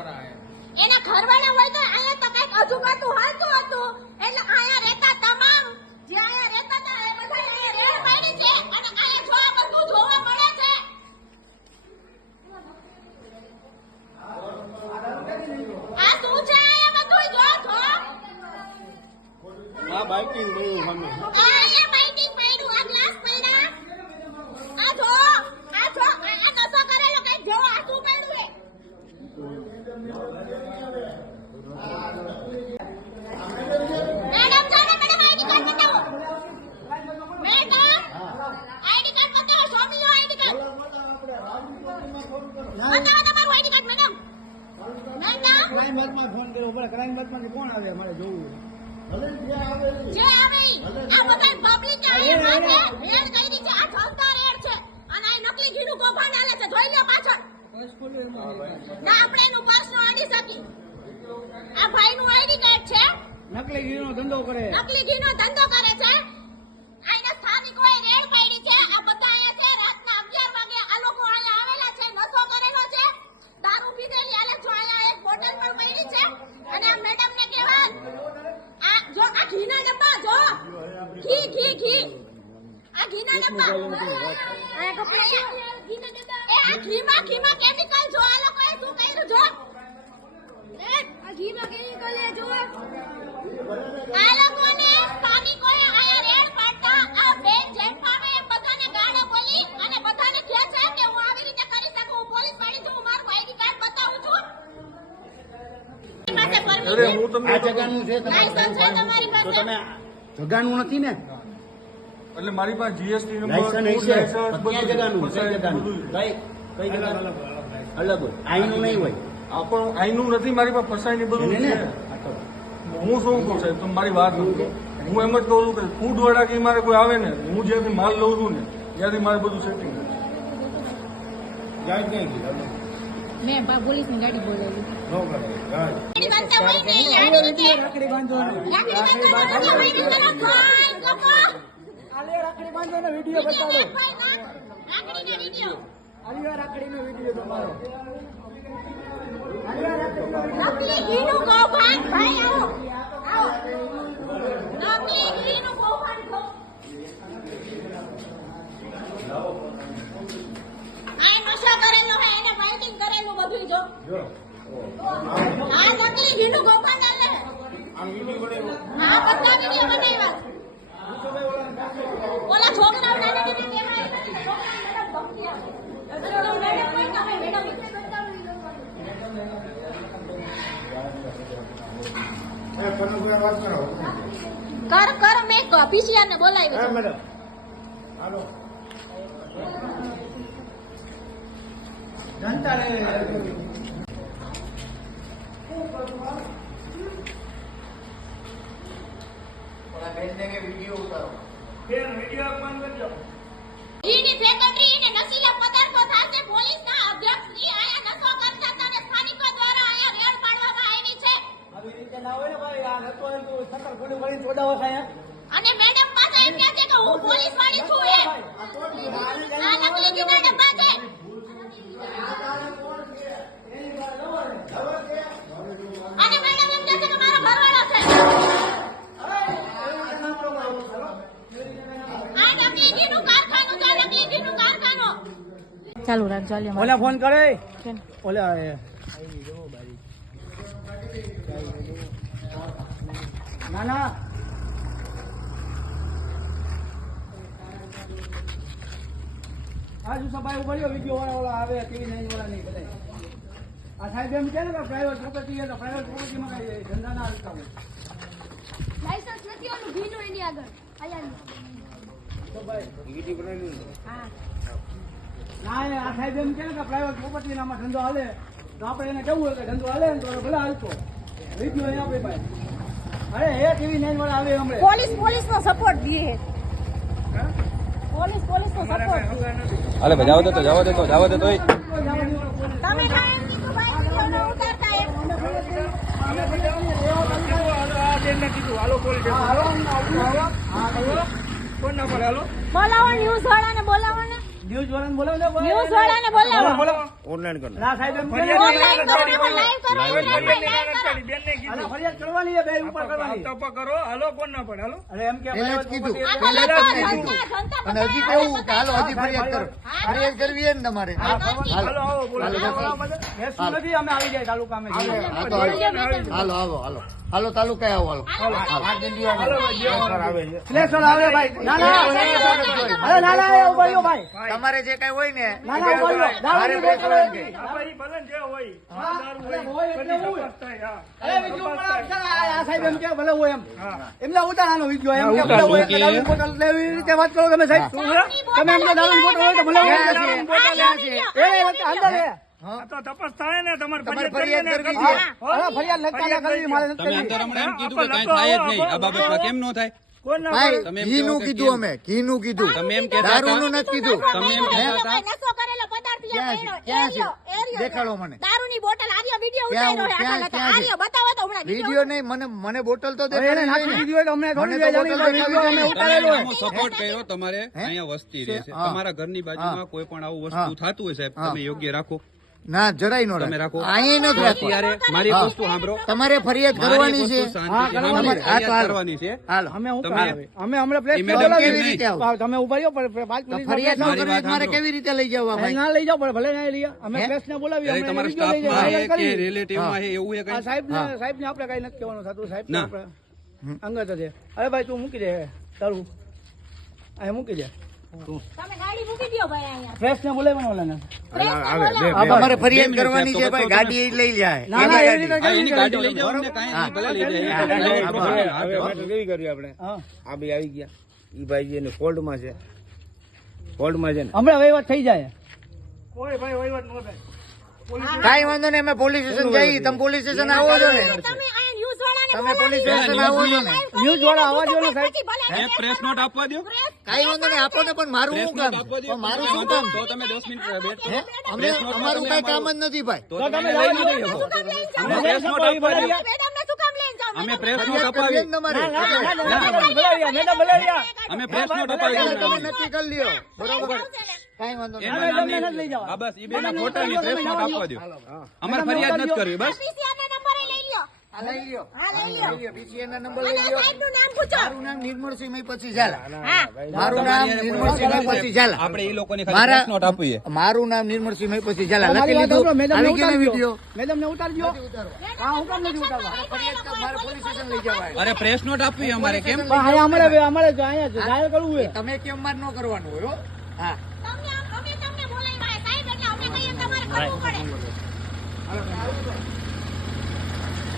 એના ઘરવાળા હોય તો અહીંયા તો કઈક અજુબાતું હાલતું હતું એટલે અહીંયા રહેતા તમામ જે અહીંયા રહેતા હતા એ બધા અહીંયા રેડ પાડી છે અને અહીંયા જો આ બધું જોવા મળે છે આ શું છે અહીંયા બધું જો આ બાઇકિંગ મળ્યું સામે અહીંયા બાઇકિંગ પડ્યું આ ગ્લાસ પડ્યા આ જો આ નશો કરેલો કઈક જો આ શું પડ્યું હે મેડમ જાને મેડમ આઈડી કાર્ડ બતાવો મેડમ આઈડી કાર્ડ બતાવો સ્વામી આઈડી કાર્ડ બતાવો તમારું આઈડી કાર્ડ મેડમ ક્રાઇમ બાતમાં ફોન કર્યો પડે ક્રાઇમ બાતમાંથી કોણ આવે મારે જોવું જે આવે આ બધા પબ્લિક અહીંયા માટે રેડ કરી છે આ જનતા રેડ છે અને આ નકલી ઘીનું કૌભાંડ આલે છે જોઈ લો પાછળ ના આપણે એનું પર્સ નો આડી સકી આ ભાઈ નું આઈડી કાર્ડ છે નકલી ઘીનો ધંધો કરે નકલી ઘીનો ધંધો કરે છે આના સ્થાનિકોએ રેડ પાડી છે આ બધા અહીંયા છે રાતના 11 વાગે આ લોકો અહીંયા આવેલા છે નશો કરેલો છે દારૂ પીધેલી આલે જો અહીંયા એક બોટલ પણ પડી છે અને આ મેડમ ને કહેવા આ જો આ ઘીના ડબ્બા જો ઘી આ ઘીના ડબ્બા આ કપડા ઘીના ડબ્બા એ આ ઘીમાં કેમિકલ જો આ લોકોએ શું કર્યું જો આ ઘીમાં કેમિકલ એ જો આ લોકોને સ્થાનિકોએ આયા રેડ પાડતા આ બેન જેમ પાવે એ બધાને ગાળો બોલી અને બધાને કહે છે કે હું આવી રીતે કરી શકું હું પોલીસ વાળી છું હું મારું આઈડી કાર્ડ બતાવું છું પાસે પરમિશન હું તમને આ જગાનું છે લાયસન્સ છે તમારી પાસે તો તમે જગાનું નથી ને એટલે મારી પાસે જીએસટી નંબર લાયસન્સ છે ક્યાં જગાનું કઈ જગાનું કઈ જગાનું અલગ હોય આઈનું નહીં હોય આ પણ આઈનું નથી મારી પાસે ફસાઈને બધું ને છે હું શું કહું સાહેબ તમે મારી વાત સમજો હું એમ જ કહું છું કે ફૂડ વાળા કે મારે કોઈ આવે ને હું જ્યાંથી માલ લઉં છું ને ત્યાંથી મારે બધું સેટિંગ જાય ક્યાં ગઈ મેં પોલીસની ગાડી બોલાવી નો કરે જાય રાખડી બાંધવાનો વિડિયો બતાવો રાખડીનો વિડિયો આલિયા રાખડીનો વિડિયો તમારો નકલી ઘીનું કૌભાંડ ભાઈ આવો નકલી ઘીનું કૌભાંડ આ નશો કરેલો હે એને વાઇટિંગ કરેલું બધું જો આ નકલી ઘીનું કૌભાંડ આલે આ વિડિયો બનાવ્યો હા બધા વિડિયો બનાવ્યા ઓલા છોકરાઓ નાના નાના કેમેરા નથી છોકરા મેડમ ધમકી આપે મેડમ કોઈ તમે મેડમ વાત કરો કર મેં પીસીઆર ને બોલાવી હા મેડમ હાલો જનતા રે ઓલા બેન ને વિડિયો ઉતારો બેન વિડિયો અપમાન કરજો ઈની ફેક્ટરી ને નશીલા પદાર્થો થાશે પોલીસના અધ્યક્ષ શ્રી આયા નશો કરતા હતા અને સ્થાનિકો દ્વારા આયા રેડ પાડવામાં આવી છે આવી રીતે ના હોય ને ભાઈ આ નતો એમ તો સકર ખોડી વળી ચોડાવો થાય અને મેડમ પાછા એમ કહે છે કે હું પોલીસ વાળી છું એ આ નકલી ઘીના ડબ્બા છે અને મેડમ એમ કહે છે કે મારો ઘરવાળો છે આ નકલી ઘીનું કારખાનું છે નકલી ઘીનું કારખાનું ચાલુ રાખજો ઓલા ફોન કરે ઓલા ના ના આજુ સભાઈ ઉભર્યો વિડીયો વાળા આવે ટીવી નહીં વાળા નહીં બધા આ સાહેબ એમ કે ને પ્રાઇવેટ પ્રોપર્ટી તો પ્રાઇવેટ પ્રોપર્ટીમાં કઈ ધંધા ના હાલતા હોય લાયસન્સ નથી ઓલું ઘીનું એની આગળ આયા તો ભાઈ વિડીયો બનાવી હા ના આ સાહેબ એમ કે ને કે પ્રાઇવેટ પ્રોપર્ટીનામાં ધંધો હાલે તો આપણે એને કેવું હોય કે ધંધો હાલે ને તો ભલે હાલતો વિડીયો અહીં આપે ભાઈ અરે હે ટીવી નહીં વાળા આવે હમણાં પોલીસ નો સપોર્ટ દે પોલીસ નો સપોર્ટ અલે ભાઈ જાવ દે તો તમે કાઈ એમ કીધું ભાઈ વિડિયો ન ઉતારતા એમ બોલાવો ન્યૂઝ વાળાને બોલાવો ને ન્યૂઝ વાળાને બોલાવો ન્યૂઝ વાળાને બોલાવો ના સાહેબ એમ કે ઓનલાઈન કરો ને પણ લાઈવ કરો લાઈવ, ઓનલાઈન લાઈવ કરો હાલો, ફરિયાદ કરવાની છે, બે ઉપર કરવાની. કરો હાલો કોણ ના પડે હાલો અરે એમ કે પહેલા જ કીધું. આ તો પહેલા જ લોકો કીધું. જનતા અને હજી કેવું કે હાલો હજી ફરિયાદ કરો. ફરિયાદ કરવી છે ને તમારે? હાલો આવો બોલો બેસતું નથી, અમે આવી જાય તાલુકામાં હા, તો હાલો હાલો હાલો હાલો તાલુકા આવો હાલો. સિલેક્શન આવે ભાઈ. ના ના અરે ના ના એ ઉભા રહ્યો ભાઈ. તમારે જે કઈ હોય ને ના ના ઉભા રહ્યો. દારૂની બોટલ હતી. ભાઈ ભલે જે હોય હા, અરે હોય એટલે હોય. થાય, હા. અરે વિડીયો બનાવ છે ને, આ સાહેબ એમ કે ભલે હોય એમ. એમને ઉતારવાનો વિડીયો એમ કે ભલે હોય એટલે દારૂની બોટલ લેવી એવી રીતે વાત કરો તમે સાહેબ. તમે એમ કે દારૂની બોટલ હોય તો ભલે હોય. દારૂની બોટલ લે છે. એ અંદર લે. આ તો તપાસ થાય ને તમારે તમારે ફરિયાદ ફરિયાદ કરવી કરવી ને. છે. અરે ફરિયાદ લખતા ના કરવી મારે નથી તમે કરવી. અંદર હમણાં એમ કીધું કે કાંઈ થાય જ નહીં આ બાબતમાં કેમ ન થાય કોણ ના ભાઈ તમે એમ ઘીનું કહો કે કીધું કેમ? અમે ઘીનું કીધું. તમે એમ કહેતા દારૂનું હતા નથી કીધું. તમે એમ કહેતા હતા નશો કરેલો પદાર્થ ક્યાં છે? અહીંયા ક્યાં છે? એરિયો, એરિયો. દેખાડો મને. દારૂની બોટલ આર્યો વિડીયો ક્યાં ઉતાર્યો છે ક્યાં આખા ક્યાં છે? આર્યો બતાવો તો હમણાં વિડીયો નહીં મને બોટલ તો હવે એને દેખાડી નાખી ને. દીધી હોય તો અમને થોડી મને તો જાણી બોટલ વિડીયો અમે દેખાડી ઉતારેલો હોય. તમે સપોર્ટ કર્યો તમારે અહીંયા વસ્તી રહે છે હા. તમારા ઘરની બાજુમાં કોઈ પણ આવું વસ્તુ થતું હોય સાહેબ હા. તમે યોગ્ય રાખો ના જરાય નો તમે રાખો અહીંયા નથી રાખવું. અત્યારે મારી હા. વસ્તુ સાંભળો તમારે ફરિયાદ મારી કરવાની વસ્તુ છે. શાંતિથી હા, સાંભળો. કરવાની. હા, તો ફરિયાદ હાલો. કરવાની છે હાલો અમે હું તમે- કરાવે? અમે હમણાં પ્રેસ એ મેડમ બોલાવીએ. કેવી રીતે આવો? હા, તમે ઉભા રહ્યો પણ પાંચ તો મિનિટમાં ફરિયાદ ન મારી કરવી વાત તો મારે સાંભળો. કેવી રીતે લઈ જવા પ્રેસ ભાઈ? ના લઈ જાઓ પણ ભલે ના લઈ જાઓ અમે હે? પ્રેસને બોલાવીએ ત્યારે અમે તમારા વિડીયો લઈ સ્ટાફમાં જઈએ છે કે કરી. રિલેટિવમાં છે એવું એ આ કઈ સાહેબને આપણે કઈ નથી કહેવાનું થતું સાહેબ ના. અંગત છે. અરે ભાઈ તું મૂકી દે તારું અહીં મૂકી દે. તમે ગાડી મૂકી દ્યો ભાઈ અહીંયા પ્રેસને બોલાવવાનો ઓલાને. પ્રેસને બોલાવો. તમારે ફરિયાદ બે મિનિટ કરવાની છે સાહેબ, ભાઈ. તો ગાડી એ લઈ જાય. ના ના એવી રીતે હા, એની કેવી ગાડી રીતે લઈ જાઓ ને કાંઈ નહીં, ભલે લઈ જાય. હા, એ હા, problem. હા. હા, હવે કેવી કર્યું આપણે હા. આ બે આવી ગયા ઈ ભાઈ એને ફોલ્ડમાં છે ફોલ્ડમાં છે ને હમણાં વહીવટ થઈ જાય. કોઈ ભાઈ વહીવટ ન થાય કાંઈ વાંધો નહીં અમે પોલીસ સ્ટેશન જઈએ. તમે પોલીસ સ્ટેશન આવો છો ને? તમે આ ન્યૂઝ વાળાને તમે પોલીસ સ્ટેશન આવો છો ને? ન્યૂઝ વાળા આવવા દો ને સાહેબ. પછી ભલે એક પ્રેસ નોટ આપવા દો કાંઈ વાંધો નહીં આપો ને પણ મારું પ્રેસ શું નોટ કામ? આપવા દો પણ મારું શું કામ? તો તમે 10 મિનિટ બેઠો હે? અમે પ્રેસ નોટમાં અમારું તમે કઈ કામ જ નથી ભાઈ. તો તો તમે તમે લઈ જવા નહીં દો. શકો. લઈને જાઓ. અમે પ્રેસ નોટ આપવા દો મેડમને શું કામ લઈને જાઓ? અમે પ્રેસ નોટ ફરિયાદ કરવી અપાવી જ ને તમારે. ના, ના, ના, ના, ના, બોલાવ્યા, મેડમ બોલાવ્યા. અમે પ્રેસ નોટ એટલે તમે અપાવી નક્કી કરી લ્યો. બરોબર કાંઈ વાંધો નહીં. એમાં તમને નાની- નથી લઈ જવા. હા, બસ ઈ બેના ફોટાની પ્રેસ નોટ આપવા દો અમારે ફરિયાદ નથી કરવી બસ PCR ના નંબર લઈ લ્યો. આ લઈ લ્યો. હા લઈ લ્યો. લઈ લ્યો. PCN ના નંબર અને લઈ લ્યો. સાહેબનું નામ પૂછો. મારું નામ નિર્મળસિંહ મય પછી ઝાલા. હા. મારું નામ નિર્મળસિંહ મય પછી ઝાલા. આપણે ઈ લોકોની ખાલી મારા પ્રેસ નોટ આપવી છે. મારું નામ નિર્મળસિંહ મય પછી ઝાલા. મારી લખી વાત લીધું. સાંભળો, મેડમને આવી ગયો ને ઉતારજો. વિડીયો. મેડમને ઉતારજો. હા, હું કામ નથી ઉતારવા. મારે પોલીસ સ્ટેશન લઈ જવાય. અરે પ્રેસ નોટ આપવી અમારે કેમ પણ અહીંયા અમારે જો અહીંયા છે, જાહેર કરવું છે. તમે કેમ માર ન કરવાનું હોય હો? હા તમને અમે તમને બોલાવ્યા સાહેબ એટલે અમે કહીએ તમારે કરવું પડે.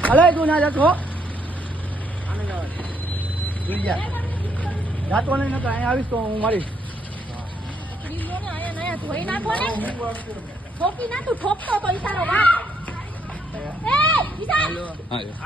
હલે તું ના જતો જોઈ જા. જાતો નહીં નતો અહીંયા આવીશ તો હું મારીશ. સ્ત્રીઓને અહીંયા નયા ધોઈ નાખો ને. ઠોકી નાખું ઠોકતો તો ઈશાનો બાપ. એ ઈશાન હા